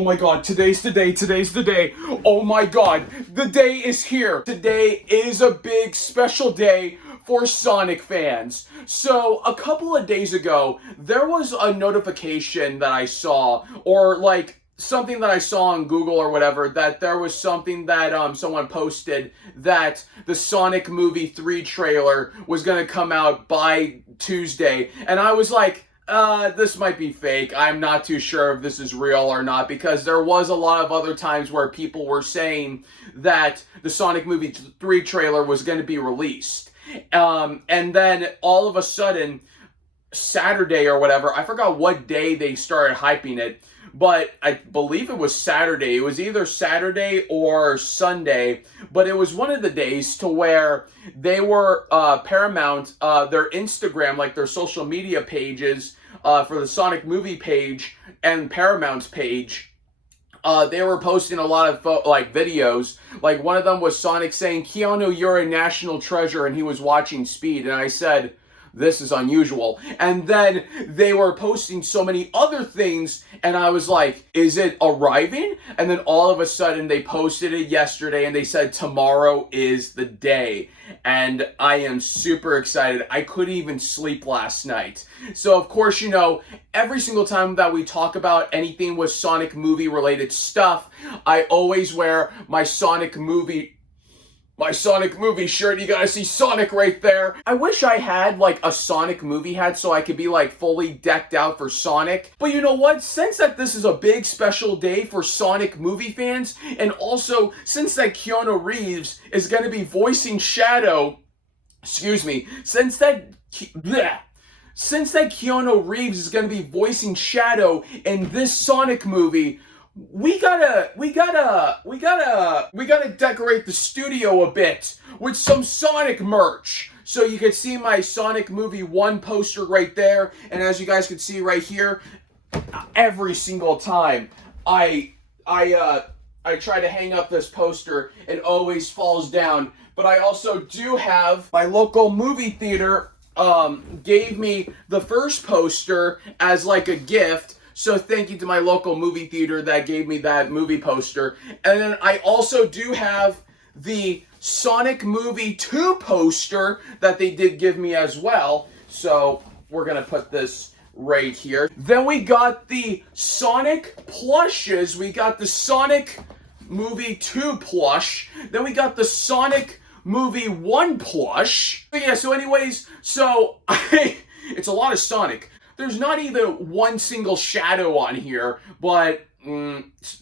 Oh my god, today's the day. Oh my god, the day is here. Today is a big special day for Sonic fans. So, a couple of days ago, there was a notification that I saw, or like something that I saw on Google or whatever, that there was something that someone posted that the Sonic Movie 3 trailer was gonna come out by Tuesday. And I was like, this might be fake. I'm not too sure if this is real or not, because there was a lot of other times where people were saying that the Sonic Movie 3 trailer was going to be released. And then all of a sudden, Saturday or whatever, I forgot what day they started hyping it, but I believe it was Saturday. It was either Saturday or Sunday, but it was one of the days to where they were, Paramount, their Instagram, like their social media pages, for the Sonic Movie page and Paramount's page, they were posting a lot of videos. Like one of them was Sonic saying, "Keanu, you're a national treasure," and he was watching Speed. And I said, this is unusual. And then they were posting so many other things, and I was like, is it arriving? And then all of a sudden they posted it yesterday and they said tomorrow is the day. And I am super excited. I couldn't even sleep last night. So of course, you know, every single time that we talk about anything with Sonic movie related stuff, I always wear my Sonic movie shirt. You gotta see Sonic right there. I wish I had like a Sonic movie hat so I could be like fully decked out for Sonic. But you know what? Since that this is a big special day for Sonic movie fans, and also since that Keanu Reeves is gonna be voicing Shadow, since that Keanu Reeves is gonna be voicing Shadow in this Sonic movie, we gotta decorate the studio a bit with some Sonic merch. So you can see my Sonic Movie 1 poster right there, and as you guys can see right here, every single time I try to hang up this poster, it always falls down. But I also do have my local movie theater gave me the first poster as like a gift. So thank you to my local movie theater that gave me that movie poster. And then I also do have the Sonic Movie 2 poster that they did give me as well. So we're going to put this right here. Then we got the Sonic plushes. We got the Sonic Movie 2 plush. Then we got the Sonic Movie 1 plush. But yeah, so anyways, it's a lot of Sonic. There's not even one single Shadow on here, but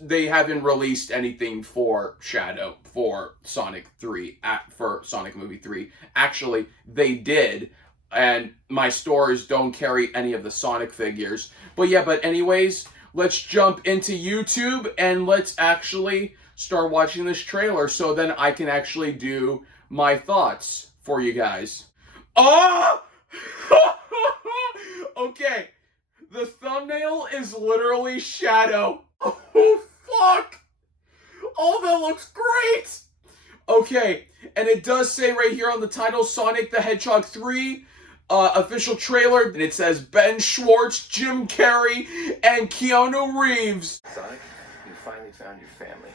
they haven't released anything for Shadow for Sonic 3, for Sonic Movie 3. Actually, they did, and my stores don't carry any of the Sonic figures. But yeah, but anyways, let's jump into YouTube and let's actually start watching this trailer so then I can actually do my thoughts for you guys. Oh! Okay, the thumbnail is literally Shadow. Oh, fuck! Oh, that looks great! Okay, and it does say right here on the title, Sonic the Hedgehog 3, official trailer, and it says Ben Schwartz, Jim Carrey, and Keanu Reeves. Sonic, you finally found your family.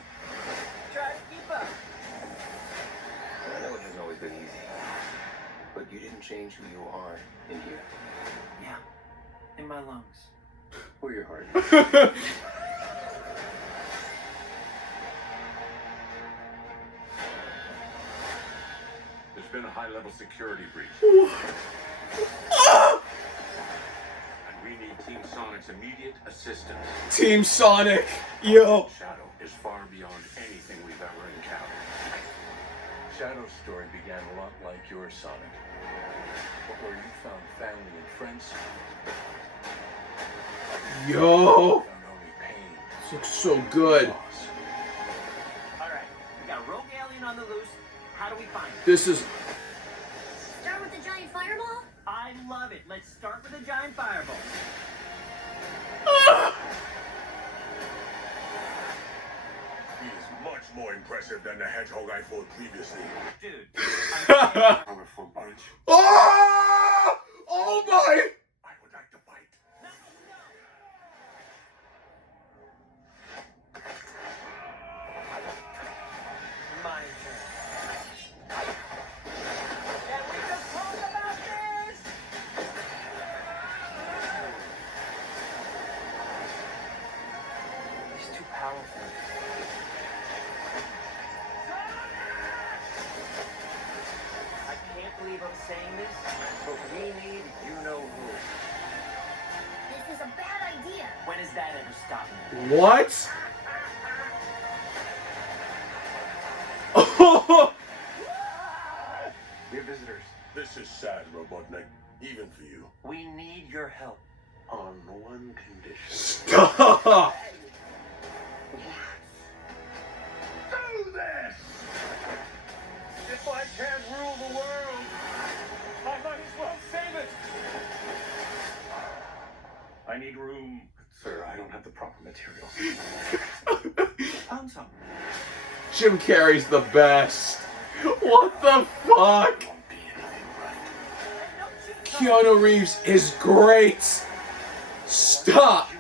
Try to keep up. I know it hasn't always been easy, but you didn't change who you are in here. Yeah, in my lungs. Or your heart. There's been a high-level security breach. And we need Team Sonic's immediate assistance. Team Sonic, yo. Shadow is far beyond anything we've ever encountered. Shadow's story began a lot like your Sonic, but where you found family and friends. Yo. Found only pain. This looks so good. Loss. Alright, we got a rogue alien on the loose. How do we find it? This is... Start with the giant fireball? I love it. Let's start with a giant fireball. He is much more impressive than the Hedgehog I fought previously. Dude. Colorful bunch. Oh! Oh my! I would like to fight. too powerful. I can't believe I'm saying this, but we need you-know-who. This is a bad idea. When has that ever stopped? What? We have visitors. This is sad, Robotnik. Even for you. We need your help. On one condition. Stop! Do this! If I can't rule the world, I might as well save it. I need room. Sir, I don't have the proper materials. Found some. Jim Carrey's the best. What the fuck? Won't be anything right. Keanu Reeves is great. Stop. You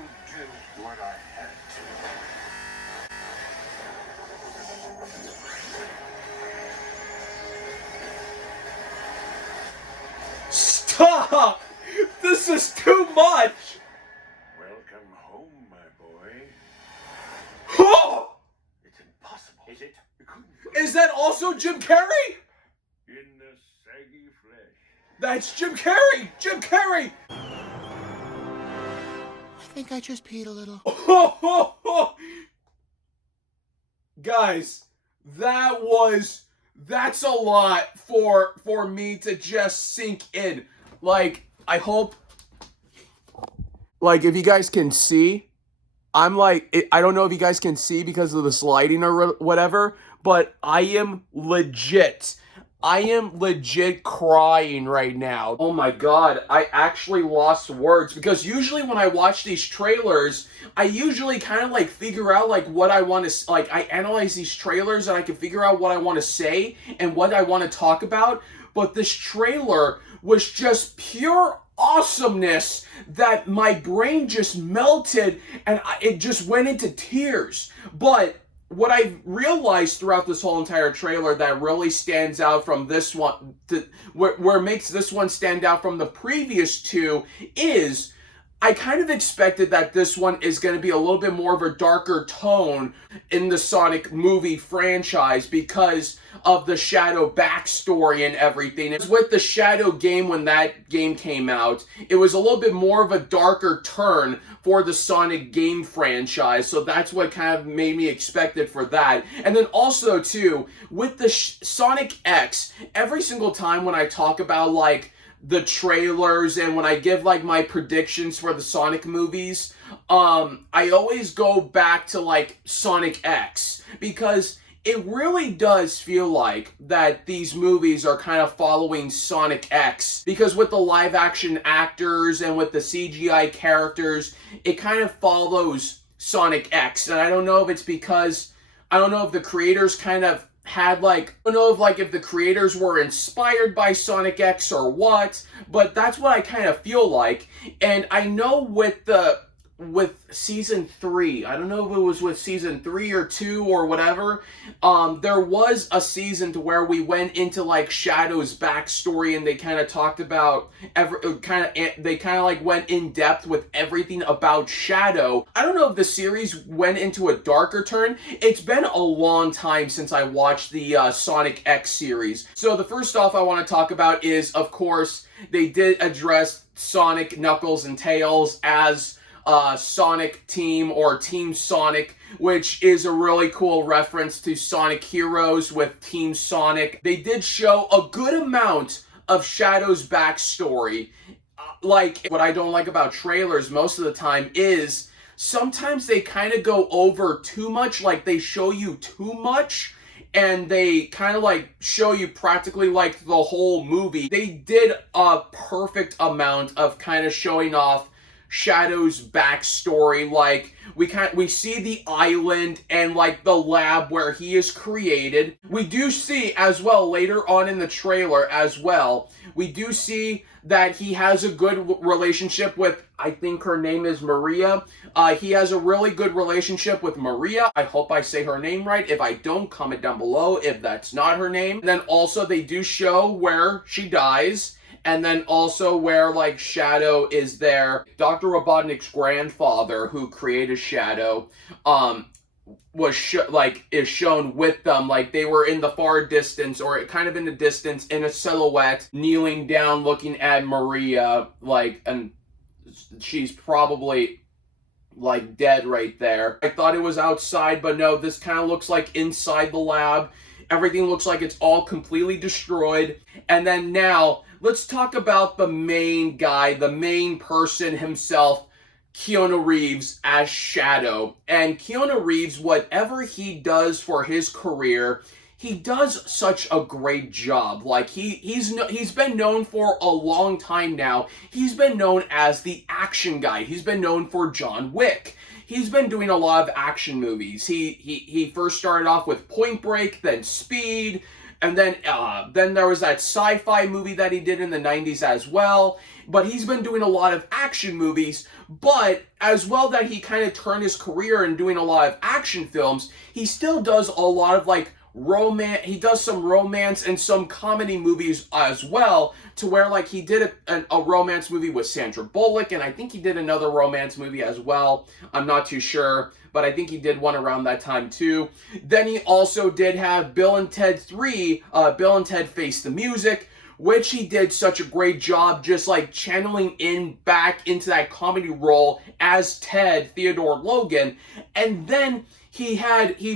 do what I had to. Stop. This is too much. Welcome home, my boy. Oh! It's impossible. Is it? You couldn't. Is that also Jim Carrey? In the saggy flesh. That's Jim Carrey. Jim Carrey. I think I just peed a little. Guys, that's a lot for me to just sink in. Like, I hope, like, if you guys can see, I'm like, I don't know if you guys can see because of this lighting or whatever, but I am legit crying right now. Oh my god, I actually lost words because usually when I watch these trailers, I usually kind of like figure out like what I want to, like I analyze these trailers and I can figure out what I want to say and what I want to talk about, but this trailer was just pure awesomeness that my brain just melted and it just went into tears. But what I realized throughout this whole entire trailer that really stands out from this one, where makes this one stand out from the previous two, is I kind of expected that this one is going to be a little bit more of a darker tone in the Sonic movie franchise because of the Shadow backstory and everything. It was with the Shadow game when that game came out. It was a little bit more of a darker turn for the Sonic game franchise, so that's what kind of made me expect it for that. And then also, too, with the Sonic X, every single time when I talk about, like, the trailers and when I give, like, my predictions for the Sonic movies, I always go back to, like, Sonic X, because it really does feel like that these movies are kind of following Sonic X, because with the live action actors and with the CGI characters, it kind of follows Sonic X. And I don't know if it's because, I don't know if the creators kind of had like, I don't know if like if the creators were inspired by Sonic X or what, but that's what I kind of feel like. And I know with season 3, I don't know if it was with season 3 or 2 or whatever, there was a season to where we went into like Shadow's backstory and they kind of talked about they kind of like went in depth with everything about Shadow. I don't know if the series went into a darker turn. It's been a long time since I watched the Sonic X series. So the first off I want to talk about is, of course, they did address Sonic, Knuckles, and Tails as Sonic Team or Team Sonic, which is a really cool reference to Sonic Heroes with Team Sonic. They did show a good amount of Shadow's backstory. Like, what I don't like about trailers most of the time is sometimes they kind of go over too much, like they show you too much, and they kind of like show you practically like the whole movie. They did a perfect amount of kind of showing off Shadow's backstory. Like we see the island and like the lab where he is created. We do see as well later on in the trailer as well, we do see that he has a good relationship with, I think her name is Maria. He has a really good relationship with Maria. I hope I say her name right. If I don't, comment down below if that's not her name. And then also they do show where she dies. and then also where, like, Shadow is there. Dr. Robotnik's grandfather, who created Shadow, is shown with them. Like, they were in the far distance, or kind of in the distance, in a silhouette, kneeling down, looking at Maria, like, and she's probably, like, dead right there. I thought it was outside, but no, this kind of looks like inside the lab. Everything looks like it's all completely destroyed. And then now, let's talk about the main guy, the main person himself, Keanu Reeves as Shadow. And Keanu Reeves, whatever he does for his career, he does such a great job. Like, he's been known for a long time now. He's been known as the action guy. He's been known for John Wick. He's been doing a lot of action movies. He first started off with Point Break, then Speed, and then there was that sci-fi movie that he did in the 90s as well. But he's been doing a lot of action movies, but as well that he kind of turned his career in doing a lot of action films, he still does a lot of, like, romance. He does some romance and some comedy movies as well, to where, like, he did a romance movie with Sandra Bullock, and I think he did another romance movie as well. I'm not too sure, but I think he did one around that time too. Then he also did have Bill and Ted 3, Bill and Ted Face the Music, which he did such a great job just, like, channeling back into that comedy role as Ted, Theodore Logan. And then he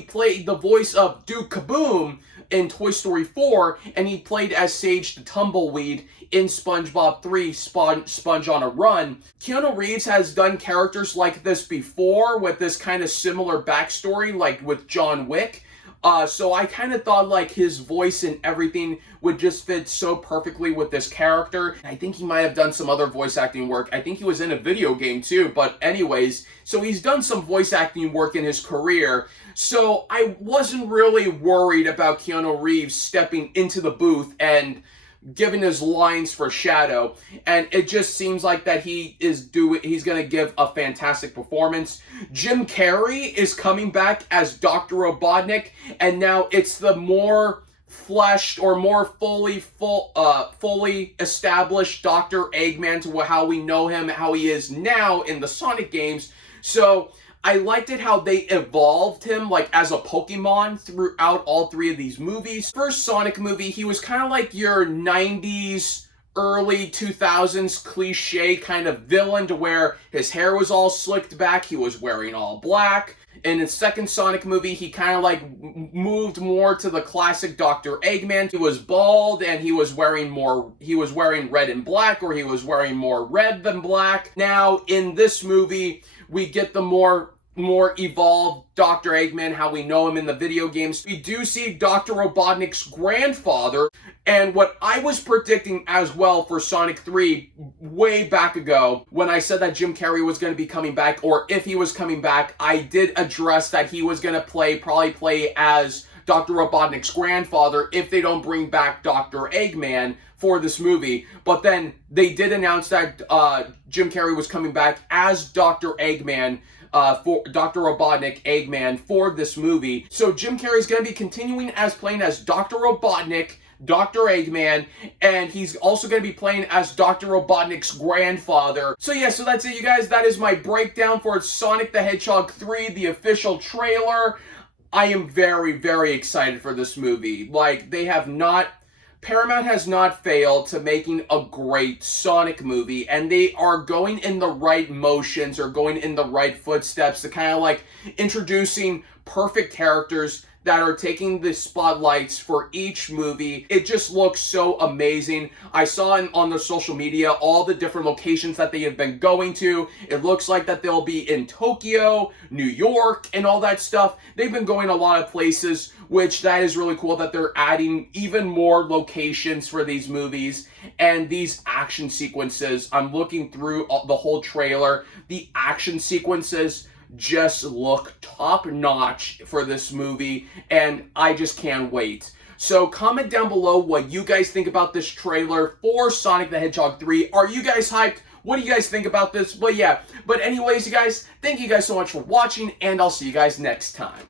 played the voice of Duke Kaboom in Toy Story 4, and he played as Sage the Tumbleweed in SpongeBob 3, Sponge on a Run. Keanu Reeves has done characters like this before, with this kind of similar backstory, like with John Wick. So I kind of thought, like, his voice and everything would just fit so perfectly with this character. I think he might have done some other voice acting work. I think he was in a video game too, but anyways, so he's done some voice acting work in his career. So I wasn't really worried about Keanu Reeves stepping into the booth and giving his lines for Shadow, and it just seems like that he's gonna give a fantastic performance. Jim Carrey is coming back as Dr. Robotnik, and now it's the more fleshed or more fully established Dr. Eggman to how we know him, how he is now in the Sonic games. So I liked it how they evolved him, like, as a Pokemon throughout all three of these movies. First Sonic movie, he was kind of like your 90s, early 2000s cliche kind of villain, to where his hair was all slicked back, he was wearing all black. In his second Sonic movie, he kind of, like, moved more to the classic Dr. Eggman. He was bald, and he was wearing red and black, or he was wearing more red than black. Now, in this movie, we get the more evolved Dr. Eggman, how we know him in the video games. We do see Dr. Robotnik's grandfather, and what I was predicting as well for Sonic 3 way back ago, when I said that Jim Carrey was going to be coming back, or if he was coming back, I did address that he was going to probably play as Dr. Robotnik's grandfather if they don't bring back Dr. Eggman for this movie. But then they did announce that Jim Carrey was coming back as Dr. Eggman, for Dr. Robotnik Eggman for this movie. So Jim Carrey's going to be continuing playing as Dr. Robotnik, Dr. Eggman, and he's also going to be playing as Dr. Robotnik's grandfather. So yeah, so that's it, you guys. That is my breakdown for Sonic the Hedgehog 3, the official trailer. I am very, very excited for this movie. Like, Paramount has not failed to making a great Sonic movie, and they are going in the right motions, or going in the right footsteps to kind of, like, introducing perfect characters that are taking the spotlights for each movie. It just looks so amazing. I saw on the social media all the different locations that they have been going to. It looks like that they'll be in Tokyo, New York, and all that stuff. They've been going a lot of places, which that is really cool that they're adding even more locations for these movies. And these action sequences, I'm looking through the whole trailer. The action sequences just look top-notch for this movie, and I just can't wait. So comment down below what you guys think about this trailer for Sonic the Hedgehog 3. Are you guys hyped? What do you guys think about this? But yeah, anyways, you guys, thank you guys so much for watching, and I'll see you guys next time.